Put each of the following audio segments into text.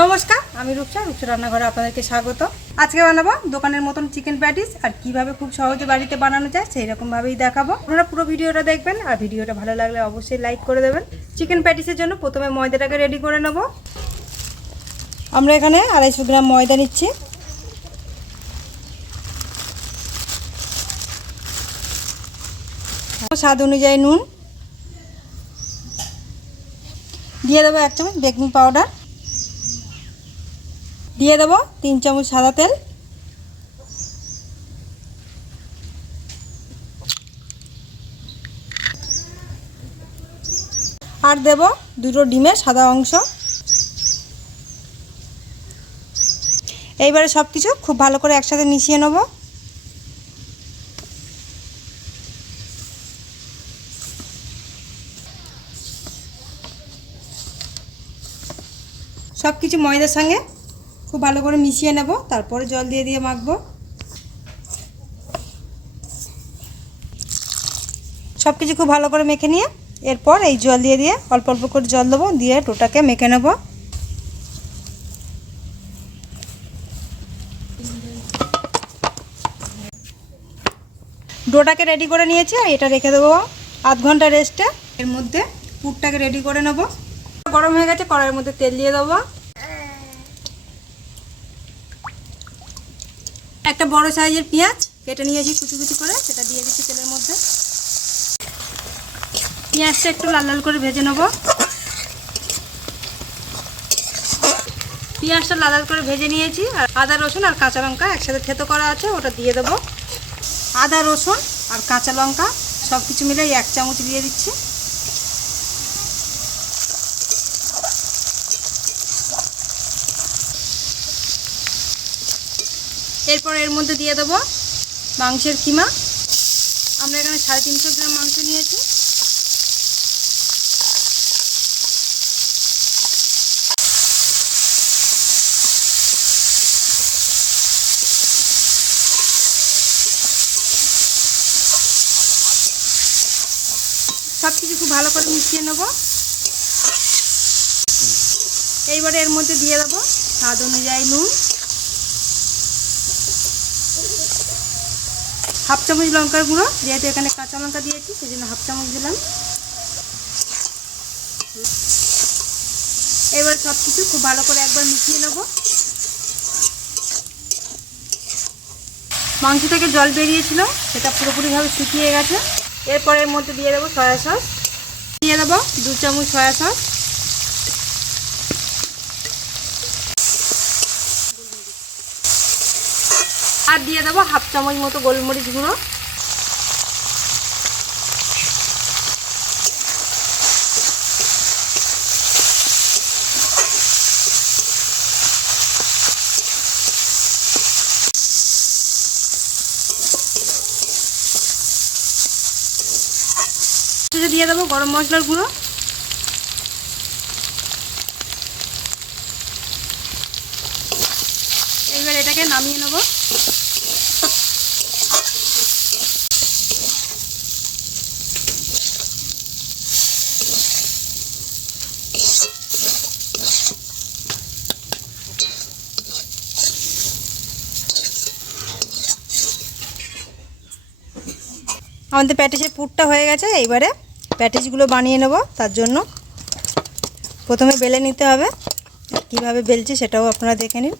নমস্কার, আমি রূপসা রান্নাঘরে আপনাদেরকে স্বাগত। আজকে বানাবো দোকানের মতন চিকেন প্যাটিস, আর কিভাবে খুব সহজে বাড়িতে বানানো যায় সেই রকম ভাবেই দেখাবো। আপনারা পুরো ভিডিওটা দেখবেন, আর ভিডিওটা ভালো লাগলে অবশ্যই লাইক করে দেবেন। চিকেন প্যাটিসের জন্য প্রথমে ময়দাটাকে রেডি করে নেব। আমরা এখানে 250 গ্রাম ময়দা নিচ্ছি। স্বাদ অনুযায়ী নুন দিয়ে দেবো, 1 চামচ বেকিং পাউডার দিয়ে দেবো, 3 চামচ সাদা তেল, আর দেব 2টো ডিমের সাদা অংশ। এইবারে সব কিছু খুব ভালো করে একসাথে মিশিয়ে নেব। সব কিছু ময়দার সঙ্গে খুব ভালো করে মিশিয়ে নেব, তারপরে জল দিয়ে দিয়ে মাখবো। সব কিছু খুব ভালো করে মেখে নিয়ে এরপর এই জল দিয়ে দিয়ে অল্প অল্প করে জল দেবো, দিয়ে ডোটাকে মেখে নেব। ডোটাকে রেডি করে নিয়েছি, আর এটা রেখে দেবো আধ ঘন্টা রেস্টে। এর মধ্যে পুরটাকে রেডি করে নেব। গরম হয়ে গেছে, কড়াইয়ের মধ্যে তেল দিয়ে দেবো। একটা বড় সাইজের পেঁয়াজ কেটে নিয়েছি কুচি কুচি করে, সেটা দিয়ে দিচ্ছি তেলের মধ্যে। পেঁয়াজটা একটু লাল লাল করে ভেজে নেব। পেঁয়াজটা লাল লাল করে ভেজে নিয়েছি, আর আদা রসুন আর কাঁচা লঙ্কা একসাথে থেতো করা আছে, ওটা দিয়ে দেবো। আদা রসুন আর কাঁচা লঙ্কা সব কিছু মিলে 1 চামচ দিয়ে দিচ্ছি। এরপর এর মধ্যে দিয়ে দেবো মাংসের কিমা। আমরা এখানে 350 গ্রাম মাংস নিয়েছি। সব কিছু খুব ভালো করে মিশিয়ে নেব। এইবারে এর মধ্যে দিয়ে দেবো স্বাদ অনুযায়ী নুন, 1/2 চামচ লঙ্কার গুঁড়ো, যেহেতু এখানে কাঁচা লঙ্কা দিয়েছি সেই জন্য 1/2 চামচ দিলাম। এবার সব কিছু খুব ভালো করে একবার মিশিয়ে নেব। মাংস থেকে জল বেরিয়েছিল, সেটা পুরোপুরিভাবে শুকিয়ে গেছে। এরপর এর মধ্যে দিয়ে দেবো সয়া সস, দিয়ে দেবো 2 চামচ সয়া সস, আর দিয়ে দেবো 1/2 চামচ মতো গোলমরিচ গুঁড়ো। দিয়ে দেবো গরম মশলার গুঁড়ো। এইবার এটাকে নামিয়ে নেব। আমাদের প্যাটিসের পুরটা হয়ে গেছে। এইবারে প্যাটিসগুলো বানিয়ে নেব। তার জন্য প্রথমে বেলে নিতে হবে, কিভাবে বেলছি সেটাও আপনারা দেখে নিন।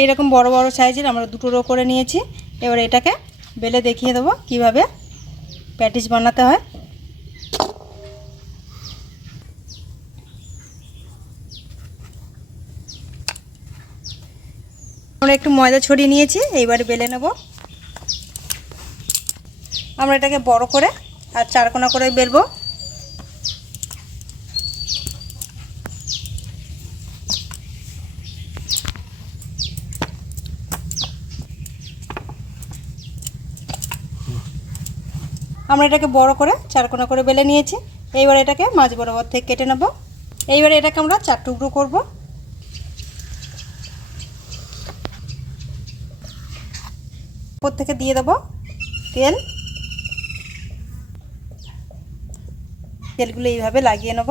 এইরকম বড় বড় সাইজের আমরা 2টো রো করে নিয়েছি। এবার এটাকে বেলে দেখিয়ে দেবো কিভাবে প্যাটিস বানাতে হয়। আমরা একটু ময়দা ছড়িয়ে নিয়েছি, এইবারে বেলে নেব। আমরা এটাকে বড় করে আর 4 কোনা করে বেলবো। আমরা এটাকে বড় করে 4 কোনা করে বেলে নিয়েছি। এইবার এটাকে মাঝ বরাবর থেকে কেটে নেব। এইবার এটাকে আমরা 4 টুকরো করব। উপর থেকে দিয়ে দেব তেল, তেলগুলো এইভাবে লাগিয়ে নেব।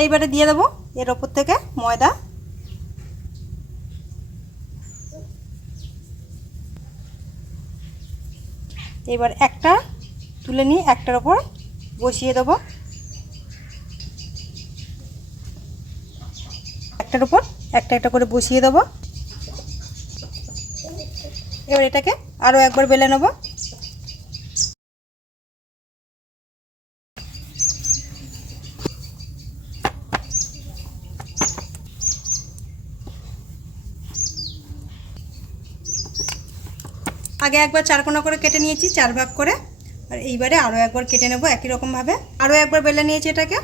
এইবারে দিয়ে দেবো এর ওপর থেকে ময়দা। এবার একটা তুলে নিয়ে একটার ওপর বসিয়ে দেবো, একটার উপর একটা একটা করে বসিয়ে দেবো। এবার এটাকে আরও একবার বেলে নেব। আগে একবার চারকোনা করে কেটে নিয়েছি, 4 ভাগ করে, আর এইবারে আরও একবার কেটে নেব একই রকমভাবে। আরও একবার বেলে নিয়েছি এটাকে।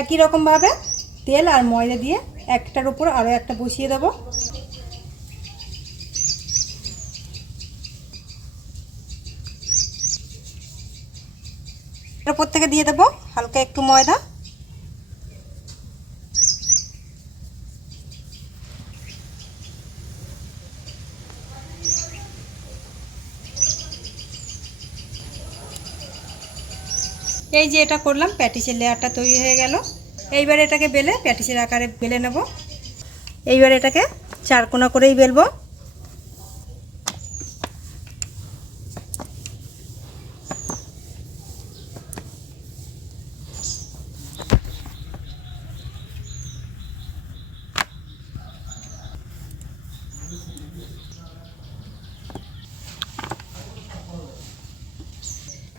একই রকমভাবে তেল আর ময়দা দিয়ে একটার উপর আরও একটা বসিয়ে দেব। এর উপর থেকে দিয়ে দেব হালকা একটু ময়দা। এই যে এটা করলাম, প্যাটিসের লেয়ারটা তৈরি হয়ে গেল। এইবার এটাকে বেলে প্যাটিসের আকারে বেলে নেব। এইবার এটাকে চারকোনা করেই বেলবো।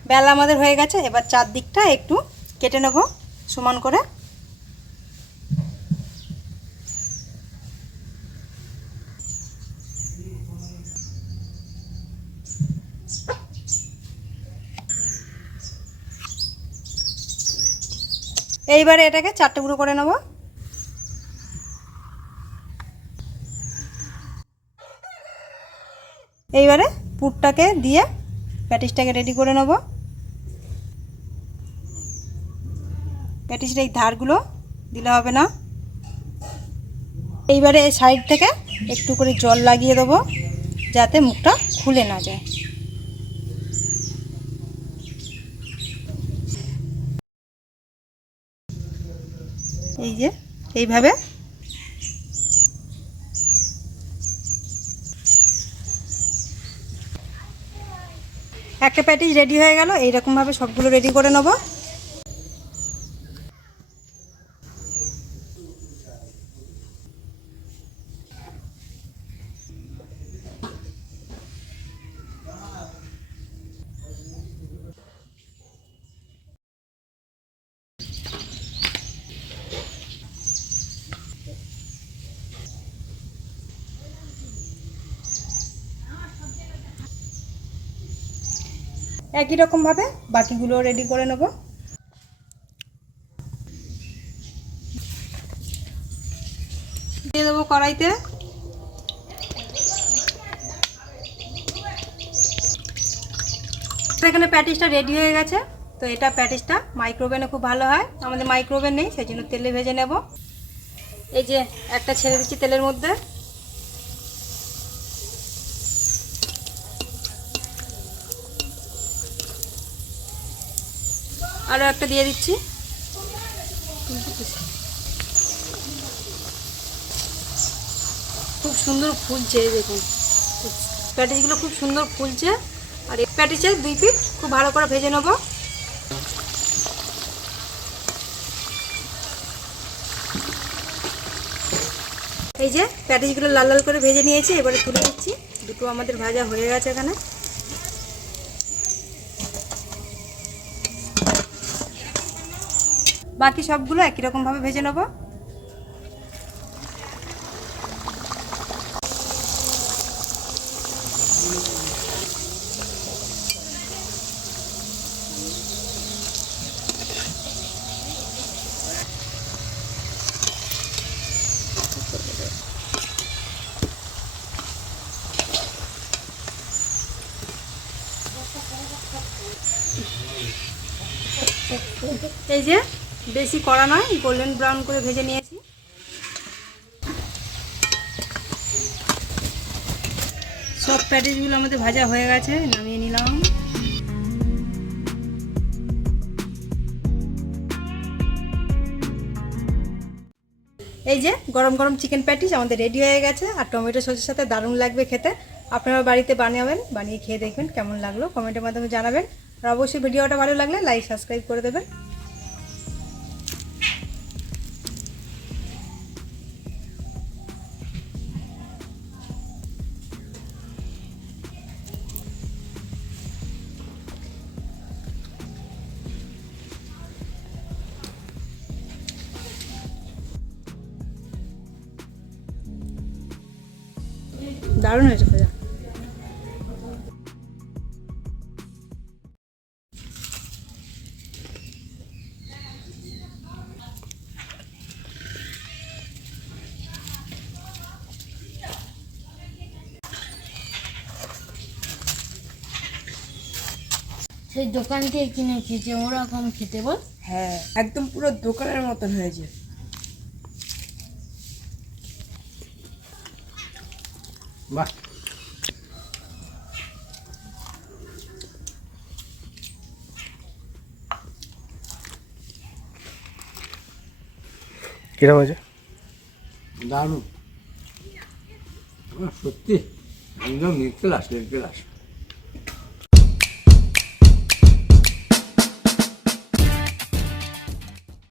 বেলা আমাদের হয়ে গেছে, এবার চারদিকটা একটু কেটে নেব সমান করে। এইবারে এটাকে 4 টুকরো করে নেব। এইবারে পুরটাকে দিয়ে প্যাটিসটাকে রেডি করে নেব। প্যাটিসের এই ধারগুলো দিলে হবে না। এইবারে এই সাইড থেকে একটু করে জল লাগিয়ে দেবো যাতে মুখটা খুলে না যায়। এই যে এইভাবে একটা প্যাটিস রেডি হয়ে গেল। এইরকমভাবে সবগুলো রেডি করে নেব। একই রকমভাবে বাকিগুলো রেডি করে নেব। দিয়ে দেবো কড়াইতে। এখানে প্যাটিসটা রেডি হয়ে গেছে। তো এটা প্যাটিসটা মাইক্রোওভেনে খুব ভালো হয়, আমাদের মাইক্রোওভেন নেই, সেই জন্য তেলে ভেজে নেব। এই যে একটা ছেড়ে দিচ্ছি তেলের মধ্যে। আরও একটা দিয়ে দিচ্ছি। খুব সুন্দর ফুলছে, দেখুন প্যাটিসগুলো খুব সুন্দর ফুলছে। আর এই প্যাটিসের 2 পিঠ খুব ভালো করে ভেজে নেব। এই যে প্যাটিসগুলো লাল লাল করে ভেজে নিয়েছি, এবারে তুলে নিচ্ছি। দুটো আমাদের ভাজা হয়ে গেছে এখানে। বাকি সবগুলো একই রকমভাবে ভেজে নেব। এই যে বেশি কড়া নয়, গোল্ডেন ব্রাউন করে ভেজে নিয়েছি। সব প্যাটিসগুলো আমাদের ভাজা হয়ে গেছে, নামিয়ে নিলাম। এই যে গরম গরম চিকেন প্যাটিস আমাদের রেডি হয়ে গেছে, আর টমেটো সসের সাথে দারুণ লাগবে খেতে। আপনারা বাড়িতে বানাবেন, বানিয়ে খেয়ে দেখবেন কেমন লাগলো, কমেন্টের মাধ্যমে জানাবেন। আর অবশ্যই ভিডিওটা ভালো লাগলে লাইক সাবস্ক্রাইব করে দেবেন। দারুণ হয়েছে খাজা। সেই দোকান থেকে কিনে খেয়েছে ওরকম খেতে বল। হ্যাঁ, একদম পুরো দোকানের মতন হয়েছে। বাহ, কিরকম হয়েছে? দারুণ, সত্যি একদম নির্কেলাস।